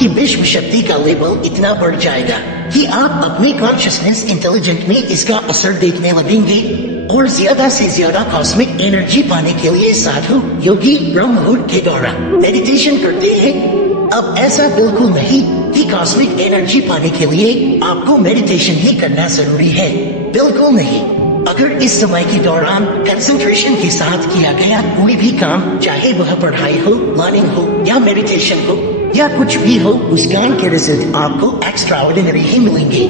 आपकी विश्व शक्ति का लेवल इतना बढ़ जाएगा कि आप अपने कॉन्शियसनेस इंटेलिजेंट में इसका असर देखने लगेंगे और ज्यादा से ज्यादा कॉस्मिक एनर्जी पाने के लिए साधु योगी ब्रह्म मुहूर्त के दौरान मेडिटेशन करते हैं। अब ऐसा बिल्कुल नहीं कि कॉस्मिक एनर्जी पाने के लिए आपको मेडिटेशन ही करना जरूरी है, बिल्कुल नहीं। अगर इस समय के दौरान कंसंट्रेशन के साथ किया गया कोई भी काम, चाहे वह पढ़ाई हो, लर्निंग हो या मेडिटेशन हो या कुछ भी हो, उस काम के रिजल्ट आपको एक्स्ट्राऑर्डिनरी ही मिलेंगे।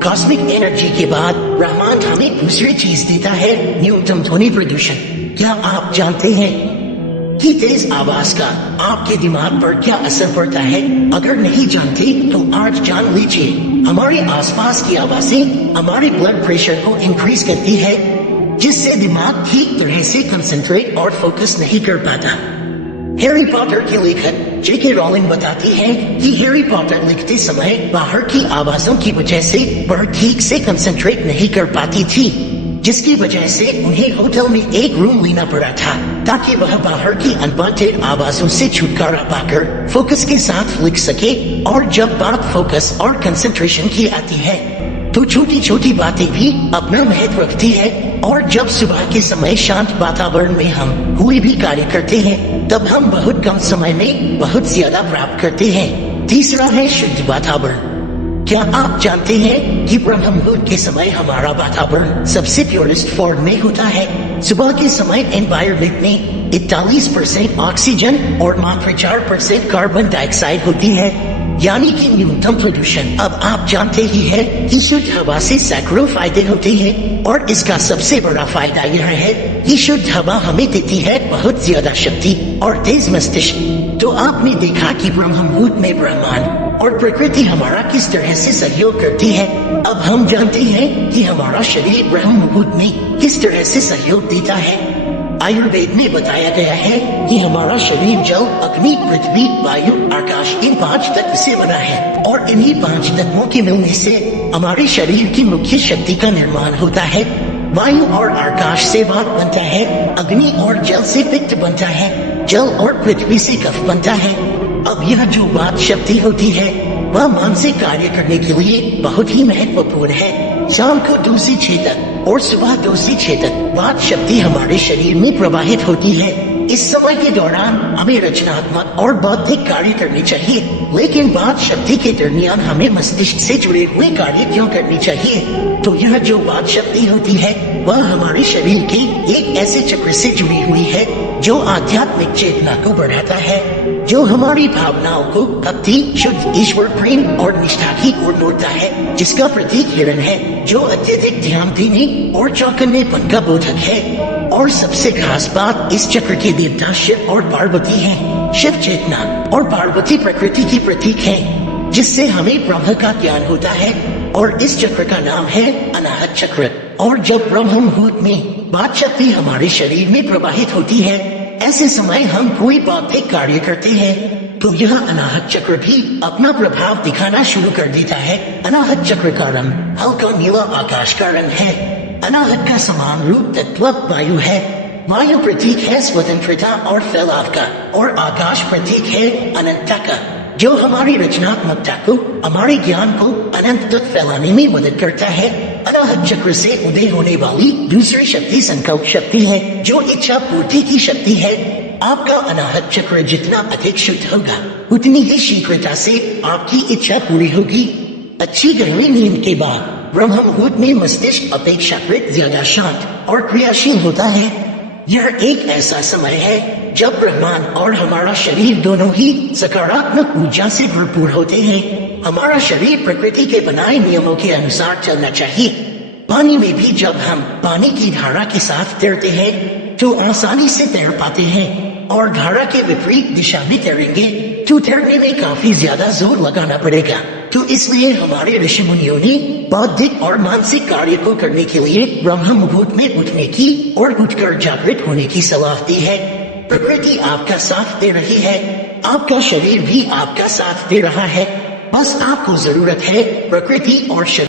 कॉस्मिक एनर्जी के बाद ब्रह्मांड हमें दूसरी चीज देता है, न्यूनतम ध्वनि प्रदूषण। क्या आप जानते हैं कि तेज आवाज का आपके दिमाग पर क्या असर पड़ता है? अगर नहीं जानते तो आज जान लीजिए। हमारे आसपास की आवाजें हमारे ब्लड प्रेशर को इंक्रीज करती है, जिससे दिमाग ठीक तरह से कंसंट्रेट और फोकस नहीं कर पाता। हैरी पॉटर के लेखक जेके रॉलिंग बताती है कि हैरी पॉटर लिखते समय बाहर की आवाजों की वजह से वह ठीक से कंसंट्रेट नहीं कर पाती थी, जिसकी वजह से उन्हें होटल में एक रूम लेना पड़ा था ताकि वह बाहर की अनवांटेड आवाजों से छुटकारा पाकर फोकस के साथ लिख सके। और जब बात फोकस और कंसंट्रेशन की आती है तो छोटी छोटी बातें भी अपना महत्व रखती है। और जब सुबह के समय शांत वातावरण में हम कोई भी कार्य करते हैं तब हम बहुत कम समय में बहुत ज्यादा प्राप्त करते हैं। तीसरा है शुद्ध वातावरण। क्या आप जानते हैं कि ब्रह्म मुहूर्त के समय हमारा वातावरण सबसे प्योरेस्ट फॉर्म में होता है? सुबह के समय एनवायरमेंट में 41% ऑक्सीजन और मात्र 4% कार्बन डाइऑक्साइड होती है, यानी कि न्यूनतम प्रदूषण। अब आप जानते ही हैं कि शुद्ध हवा से सैकड़ों फायदे होते हैं और इसका सबसे बड़ा फायदा यह है कि शुद्ध हवा हमें देती है बहुत ज्यादा शक्ति और तेज मस्तिष्क। तो आपने देखा कि ब्रह्म मुहूर्त में ब्रह्मांड और प्रकृति हमारा किस तरह से सहयोग करती है। अब हम जानते हैं कि हमारा शरीर ब्रह्म मुहूर्त में किस तरह से सहयोग देता है। आयुर्वेद में बताया गया है कि हमारा शरीर जल, अग्नि, पृथ्वी, वायु, आकाश इन 5 तत्व से बना है और इन्हीं 5 तत्वों के मिलने से हमारे शरीर की मुख्य शक्ति का निर्माण होता है। वायु और आकाश से वात बनता है, अग्नि और जल से पित्त बनता है, जल और पृथ्वी से कफ बनता है। अब यह जो वात शक्ति होती है वह मानसिक कार्य करने के लिए बहुत ही महत्वपूर्ण है। शाम को 2 से 6 तक और सुबह 2 से 6 तक वात शक्ति हमारे शरीर में प्रवाहित होती है। इस समय के दौरान हमें रचनात्मक और बौद्धिक कार्य करने चाहिए, लेकिन वात शक्ति के दरमियान हमें मस्तिष्क से जुड़े हुए कार्य क्यों करनी चाहिए? तो यह जो वात शक्ति होती है वह हमारे शरीर के एक ऐसे चक्र से जुड़ी हुई है जो आध्यात्मिक चेतना को बढ़ाता है, जो हमारी भावनाओं को भक्ति, शुद्ध ईश्वर प्रेम और निष्ठा की ओर मोड़ता है, जिसका प्रतीक हिरण है, जो अत्यधिक ध्यान देने और चौकन्नेपन का बोधक है। और सबसे खास बात, इस चक्र के देवता शिव और पार्वती हैं। शिव चेतना और पार्वती प्रकृति की प्रतीक है, जिससे हमें ब्रह्म का ज्ञान होता है। और इस चक्र का नाम है अनाहत चक्र। और जब ब्रह्म मुहूर्त में वात शक्ति हमारे शरीर में प्रवाहित होती है, ऐसे समय हम कोई बौद्धिक कार्य करते हैं तो यह अनाहत चक्र भी अपना प्रभाव दिखाना शुरू कर देता है। अनाहत चक्र का रंग हल्का नीला आकाश का रंग है। अनाहत का समान रूप तत्व वायु है। वायु प्रतीक है स्वतंत्रता और फैलाव का और आकाश प्रतीक है अनंतता का, जो हमारी रचनात्मकता को, हमारे ज्ञान को अनंत तक फैलाने में मदद करता है। अनाहत चक्र से उदय होने वाली दूसरी शक्ति संकल्प शक्ति है, जो इच्छा पूर्ति की शक्ति है। आपका अनाहत चक्र जितना अधिक शुद्ध होगा उतनी ही शीघ्रता से आपकी इच्छा पूरी होगी। अच्छी गहरी नींद के बाद ब्रह्म मुहूर्त में मस्तिष्क अपेक्षाकृत ज्यादा शांत और क्रियाशील होता है। यह एक ऐसा समय है जब ब्रह्मांड और हमारा शरीर दोनों ही सकारात्मक ऊर्जा से भरपूर होते हैं। हमारा शरीर प्रकृति के बनाए नियमों के अनुसार चलना चाहिए। पानी में भी जब हम पानी की धारा के साथ तैरते हैं तो आसानी से तैर पाते हैं, और धारा के विपरीत दिशा में तैरेंगे तो तैरने में काफी ज्यादा जोर लगाना पड़ेगा। तो इसलिए हमारे ऋषि मुनियों ने बौद्धिक और मानसिक कार्य को करने के लिए ब्रह्म मुहूर्त में उठने की और उठकर जागृत होने की सलाह दी है। प्रकृति आपका साथ दे रही है, आपका शरीर भी आपका साथ दे रहा है। बस आपको जरूरत है प्रकृति और शरीर